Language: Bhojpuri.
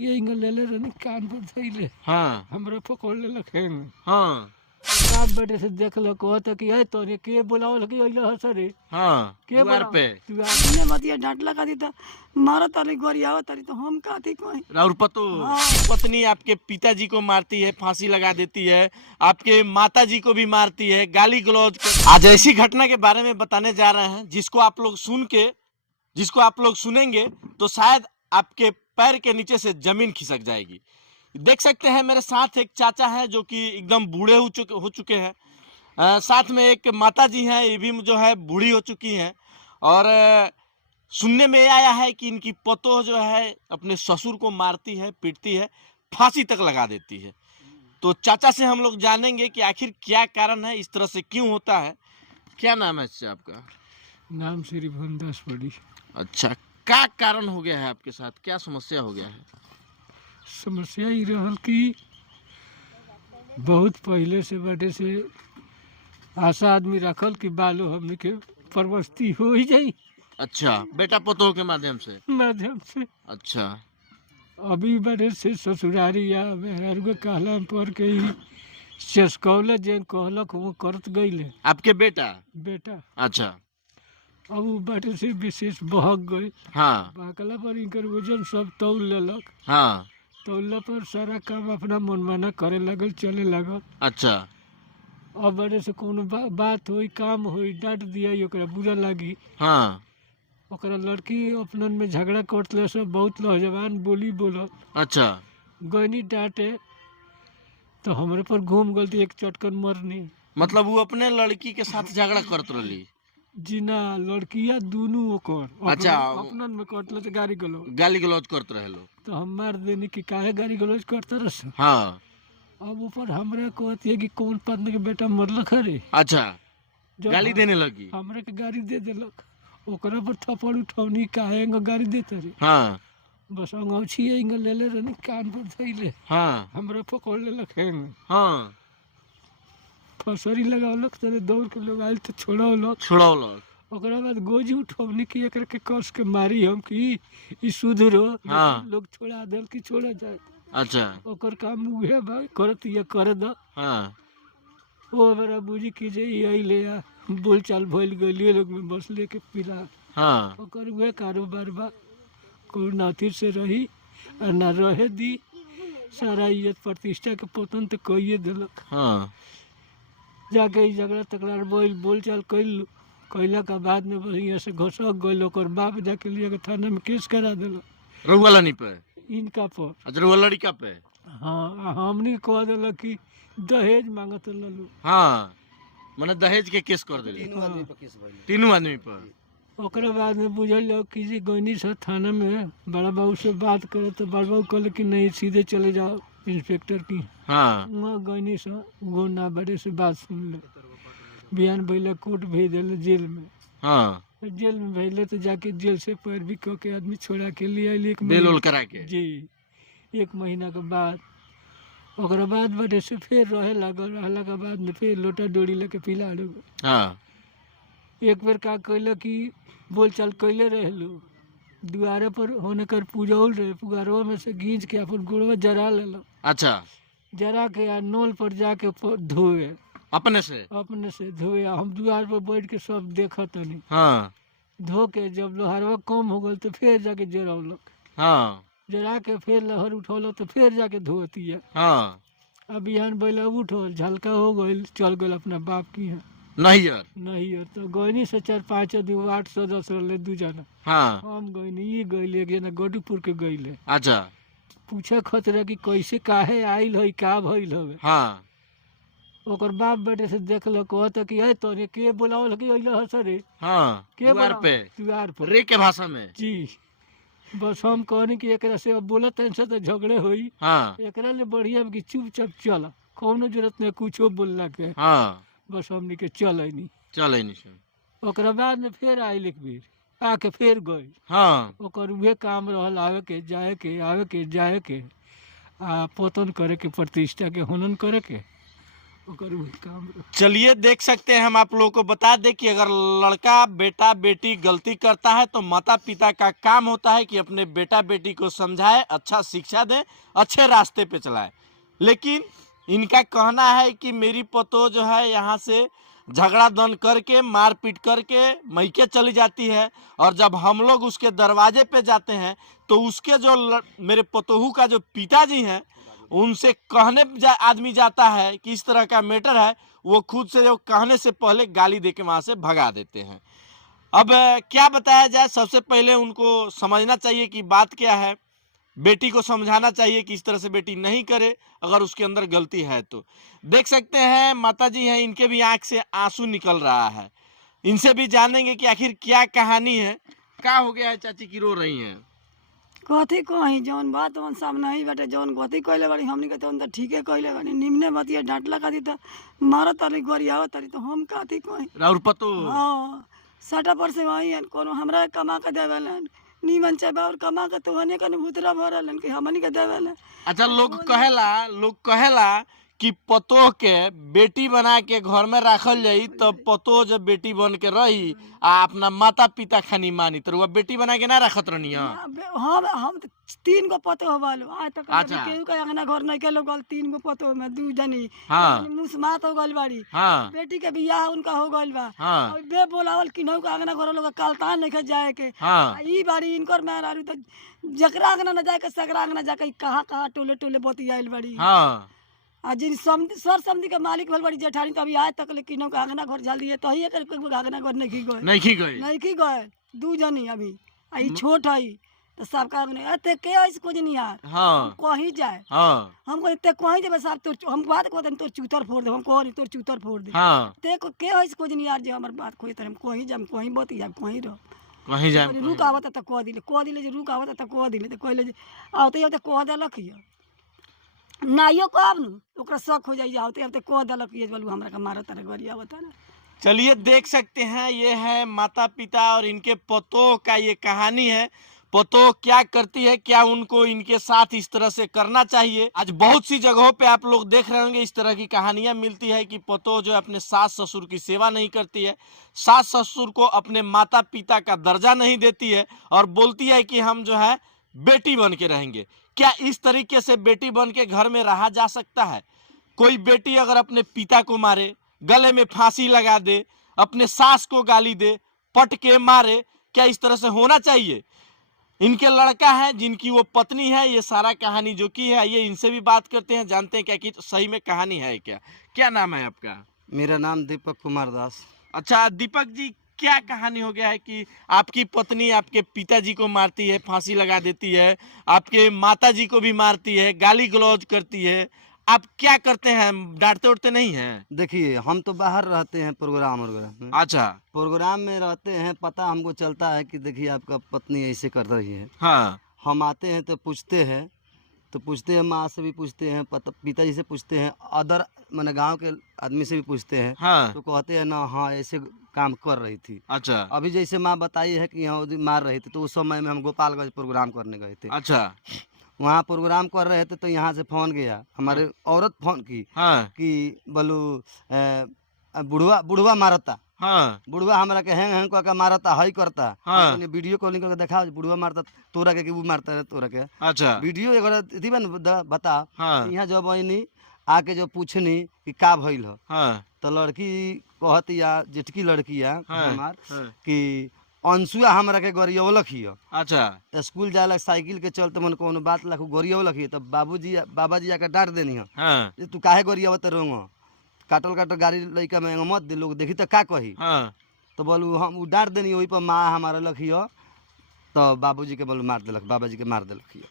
ये इंगल लेले रहनी कान पर धइले। हाँ हमरा पकड़ लेलक हेंग। हाँ बाप बेटे से देखलक कहता कि ए तोरे के बुलावल कि अइले हस रे। हाँ के द्वार बुलाव पे तू आदमी मतिया डांट लगा दी त मारा तारी गोरियावा तारी तो हम काती कोई। और पत्नी आपके पिताजी को मारती है, फांसी लगा देती है, आपके माताजी को भी मारती है, गाली गलौज आज ऐसी घटना के बारे में बताने जा रहे हैं जिसको आप लोग सुनेंगे तो शायद आपके पैर के नीचे से जमीन खिसक जाएगी। देख सकते हैं मेरे साथ एक चाचा है जो कि एकदम बूढ़े हो चुके हैं। साथ में एक माता जी हैं, ये भी जो है बूढ़ी हो चुकी हैं। और सुनने में आया है कि इनकी पतोह जो है अपने ससुर को मारती है, पीटती है, फांसी तक लगा देती है। तो चाचा से हम लोग जानेंगे कि आखिर क्या कारण है, इस तरह से क्यों होता है। क्या नाम है चाचा आपका? नाम श्री भुवनदास पड़ी। अच्छा, क्या कारण हो गया है आपके साथ, क्या समस्या हो गया है? समस्या ही रहल कि बहुत पहले से बड़े से आशा आदमी रखल कि बालो हमनी के परवस्ती हो ही जाई। अच्छा, बेटा पतोह के माध्यम से। अच्छा, अभी बड़े से ससुरारी या मेहरारू कहला पर के ही चेस्कौले जे कहलक वो करत गईले। आपके बेटा? अच्छा, अब वो बड़े से विशेष बहक गए। हाँ बहकला पर इनकर वजन सब तौल लेलक। हाँ तौलला पर सारा काम अपना मनमाना करे लगल, चले लगल। अच्छा, अब बड़े से कोनो बात होई, काम होई, डांट दिया ओकरा बुरा लगी। हाँ ओकरा लड़की अपनन में झगड़ा करतले, सब बहुत नौजवान बोली बोलल। अच्छा, गनी डांटे तो हमरे पर घूम गल, एक चटकन मरनी। मतलब वो अपने लड़की के साथ झगड़ा करत रही? जी ना, लड़किया दोनों ओकर अच्छा, अपनन में करतले तो गाली गलौज करते रहे लोग, तो हम मार देनी कि काहे गाली गलौज करते रस। हाँ। अब ऊपर हमरे कहती है कि कौन पत्नी के बेटा मरलक है रे। अच्छा, गाली देने लगी? हमरे के गाली दे देलक, ओकरा पर थप्पड़ उठौनी, काहे गाली देते रे। हाँ बस अंगौछी इंगल लेले रहनी कान पर धइले। हाँ हमरा पकड़ लेलक हेंग। हाँ, फसरी लगावलक, तरे दौड़ के लोग आयल तो छोड़ावलक। ओकरा बाद गोजी उठौनी कि एकरा के कस के मारी हम कि ई सुधरो। हाँ। लोग छोड़ा देल कि छोड़ा जाए। अच्छा, ओकर काम उहे बा, करत ये कर द। हाँ ओ बड़ा बुझी की जे यही ले आ बोल चाल भइल गइलिए लोग में बस लेके पिला। हाँ ओकर उहे कारोबार बा, कोई नातिर से रही और ना रहे दी। सारा इज्जत प्रतिष्ठा के पतन तो कइए देलक। हाँ, जाके ई झगड़ा तकरार बोल चाल कैला के बाद में बस यहाँ से घसक गइल। ओकर बाप जाके लिए थाना में केस करा देलक। रउवालानी पे? इनका पर। अच्छा, रउवा लड़का पे? हाँ, हमनी कह देलक कि दहेज मांगत ललू। हाँ, मैंने दहेज के केस कर दिले। तीनों आदमी पर। ओकरा बाद में बुझल जाओ किसी गईनी से थाना में बड़ा बाबू से बात करे तो बड़ा बाबू कहले कि नहीं सीधे चले जाओ इंस्पेक्टर की। हाँ, वहाँ गईनी से वो ना बड़े से बात सुन ले, बयान भैले कोर्ट भेज दिले जेल में। हाँ, जेल में भेजले तो जाके जेल से पैरवी कह के आदमी छोड़ा के लिए आइल। बेल करा के? जी, 1 महीना के बाद। ओकरा बाद बड़े से फिर रहे लागल, रहला के बाद में फिर लोटा डोरी लेके पिला दो। हाँ, एक बेर का कैल कि बोल चाल कैले रहलू, दुआरे पर होने कर पूजौल रहे, पुगारवा में से घींच के अपन गुड़वा जरा लेलक। अच्छा, जरा के आ नोल पर जाके धोए, अपने से धोए। हम दुआर पर बैठ के सब देखत तनी। हाँ, धो के जब लोहारवा कम हो गल तो फिर जाके जरौलक। हाँ, जरा के फिर लहर उठौलक तो फिर जाके धोती है। हाँ, अब बिहान बैला उठल, झलका हो गइल, चल गल अपना बाप की है। नहीं यार तो गईनी से 4-5 आदमी, 8-10 रहले, 2 जना। हाँ, हम गईनी, ई गईले, एक जना गडूपुर के गईले। अच्छा, पूछे खतरा कि कैसे काहे आइल है, का भइल हवे। हाँ, ओकर बाप बेटे से देखलक, कहता कि ए तोरे के बुलावल कि अइले हस रे। हाँ, के द्वार पर रे के भाषा में? जी। बस हम कहनी कि एकरा से अब बोलत से तो झगड़े होई। हाँ, एकरा ले बढ़िया कि चुपचाप चल, कौनो जरूरत नहीं कुछो बोलना के। हाँ, बस हमनी के चलैनी। ओकरा बाद में फिर आइल एक बेर, आके फिर गई। हाँ, ओकर उहे काम रहल, आवे के जाए के आ पतन करे के, प्रतिष्ठा के हनन करे के। ओकर वही काम रह। चलिए देख सकते हैं, हम आप लोगों को बता दें कि अगर लड़का बेटा बेटी गलती करता है तो माता पिता का काम होता है कि अपने बेटा बेटी को समझाए, अच्छा शिक्षा दें, अच्छे रास्ते पे चलाए। लेकिन इनका कहना है कि मेरी पतो जो है यहाँ से झगड़ा दन करके मारपीट करके मैके चली जाती है, और जब हम लोग उसके दरवाजे पे जाते हैं तो उसके जो मेरे पतोहू का जो पिताजी हैं उनसे कहने आदमी जाता है कि इस तरह का मैटर है, वो खुद से जो कहने से पहले गाली दे के वहां से भगा देते हैं। अब क्या बताया जाए, सबसे पहले उनको समझना चाहिए कि बात क्या है, बेटी को समझाना चाहिए कि इस तरह से बेटी नहीं करे अगर उसके अंदर गलती है तो। देख सकते हैं माताजी हैं, इनके भी आंख से आंसू निकल रहा है। इनसे भी जानेंगे कि आखिर क्या कहानी है, क्या हो गया है चाची की रो रही हैं। कथी कही जौन बात तौन सब नहीं बेटे, जौन गति कैले बाड़ी हमनी के तौन तो ठीके कैले बाड़ी, निम्ने बतिया डांटला खाती तो मारत तारी गरियावत तारी, तो हम कथी कही। राउर पतो हाँ सटा पर से वही कोनो हमरा कमा के देवेलन, नीमन चाहे बाउर कमा के तो हने कने भूतरा भरलन कि हमनी के देवेलन। अच्छा, लोग कहेला कि पतो के बेटी बना के घर में रखल जाई तब पतो जब बेटी बन के रही आ अपना माता पिता खानी मानी, तो वह बेटी बना के ना रखत रहनी है। हम तो 3 गो पतो होबालो आज तक अच्छा। केहू का अंगना घर नहीं के लोग 3 गो पतो में 2 जनी हाँ। मुसमात हो गइल बाड़ी। हाँ बेटी के बियाह उनका हो गइल बा। हाँ और बे बोलावल किन्हू का अंगना घर लोग कालतान नहीं जाए के। हाँ ई बाड़ी इनकर मेहरारू तो जकरा अंगना न जाए के सगरा अंगना जाके कहाँ टोले टोले बतियाइल बाड़ी। हाँ आ जिन सर समझी के मालिक भल बड़ी जेठानी तो अभी आज तक ले किन्हू का अंगना घर जल्दी है तो ही कर अंगना घर नहीं गए नहीं की गए 2 जनी अभी आ ई छोट है तो सबका अते के ऐसे कुछ नहीं यार। हाँ हम कहीं जाए हाँ हमको इतने कहीं जाए साहब तो हम बात कहते तोर चूतर फोड़ दे, हम कह रही तोर चूतर फोड़ दे। हाँ ते को के ऐसे कुछ नहीं यार जो हमार बात खोई हम कहीं जाए कहीं बती जाए कहीं रह कहीं जाए रुक आवत त कह दिले जे रुक आवत त कह दिले तो कहले जे आवते आवते कह देलक हिय नाइयो कहब नु ओकरा शक हो जाई आवते आवते कह देलक ये बोलू हमरा के मारत तारे गरिया बता ना। चलिए देख सकते हैं, ये है माता पिता और इनके पतो का ये कहानी है। पतो क्या करती है, क्या उनको इनके साथ इस तरह से करना चाहिए। आज बहुत सी जगहों पे आप लोग देख रहे होंगे इस तरह की कहानियां मिलती है कि पतो जो है अपने सास ससुर की सेवा नहीं करती है, सास ससुर को अपने माता पिता का दर्जा नहीं देती है और बोलती है कि हम जो है बेटी बन के रहेंगे। क्या इस तरीके से बेटी बन के घर में रहा जा सकता है? कोई बेटी अगर अपने पिता को मारे, गले में फांसी लगा दे, अपने सास को गाली दे, पट के मारे, क्या इस तरह से होना चाहिए? इनके लड़का है जिनकी वो पत्नी है, ये सारा कहानी जो की है, ये इनसे भी बात करते हैं, जानते हैं क्या कि सही में कहानी है क्या। क्या नाम है आपका? मेरा नाम दीपक कुमार दास। अच्छा दीपक जी, क्या कहानी हो गया है कि आपकी पत्नी आपके पिताजी को मारती है, फांसी लगा देती है, आपके माताजी को भी मारती है, गाली गलौज करती है, आप क्या करते हैं? डांटते उड़ते नहीं हैं? देखिए हम तो बाहर रहते हैं प्रोग्राम वगैरह में। अच्छा। प्रोग्राम में रहते हैं, पता हमको चलता है कि देखिए आपका पत्नी ऐसे कर रही है। हाँ। हम आते हैं तो पूछते हैं माँ से भी पूछते हैं, पिताजी से पूछते हैं, अदर मैंने गांव के आदमी से भी पूछते हैं। हाँ। तो कहते हैं ना हाँ ऐसे काम कर रही थी। अच्छा। अभी जैसे माँ बताई है कि यहाँ मार रही थी, तो उस समय में हम गोपालगंज प्रोग्राम करने गए थे। अच्छा। वहाँ प्रोग्राम कर रहे थे तो यहाँ से फोन गया, हमारे औरत फोन की हाँ। कि बोलू बुढ़वा मारता। हाँ। बुढ़वा हमरा के हैंग हैंग का मारता हई करता। हाँ। वीडियो कॉलिंग करके देखा बुढ़वा मारता तोरा के कि वो मारता है तोरा के। अच्छा। वीडियो अगर थी बता। हाँ। यहाँ जब आईनी आके जो पूछनी कि का भइल हो, हाँ। तो लड़की कहती या जेठकी लड़की या हमार हाँ। कि अंशुआ हमरा के गरियौलक हियो। अच्छा। स्कूल जाए साइकिल के चलते मन कोनो बात लाखू गरियौलक हियो, तब बाबाजी आके डांट देनी हो। हाँ। तू काहे गरियावत रोंग, काटल गाड़ी लइका में मत दे, लोग देखी तो का कही। हाँ। तो बोलू हम डांट देनी, वही पर माँ हमारा लखियो तो बाबूजी के बोलू मार देलक, बाबाजी के मार देलक हियो।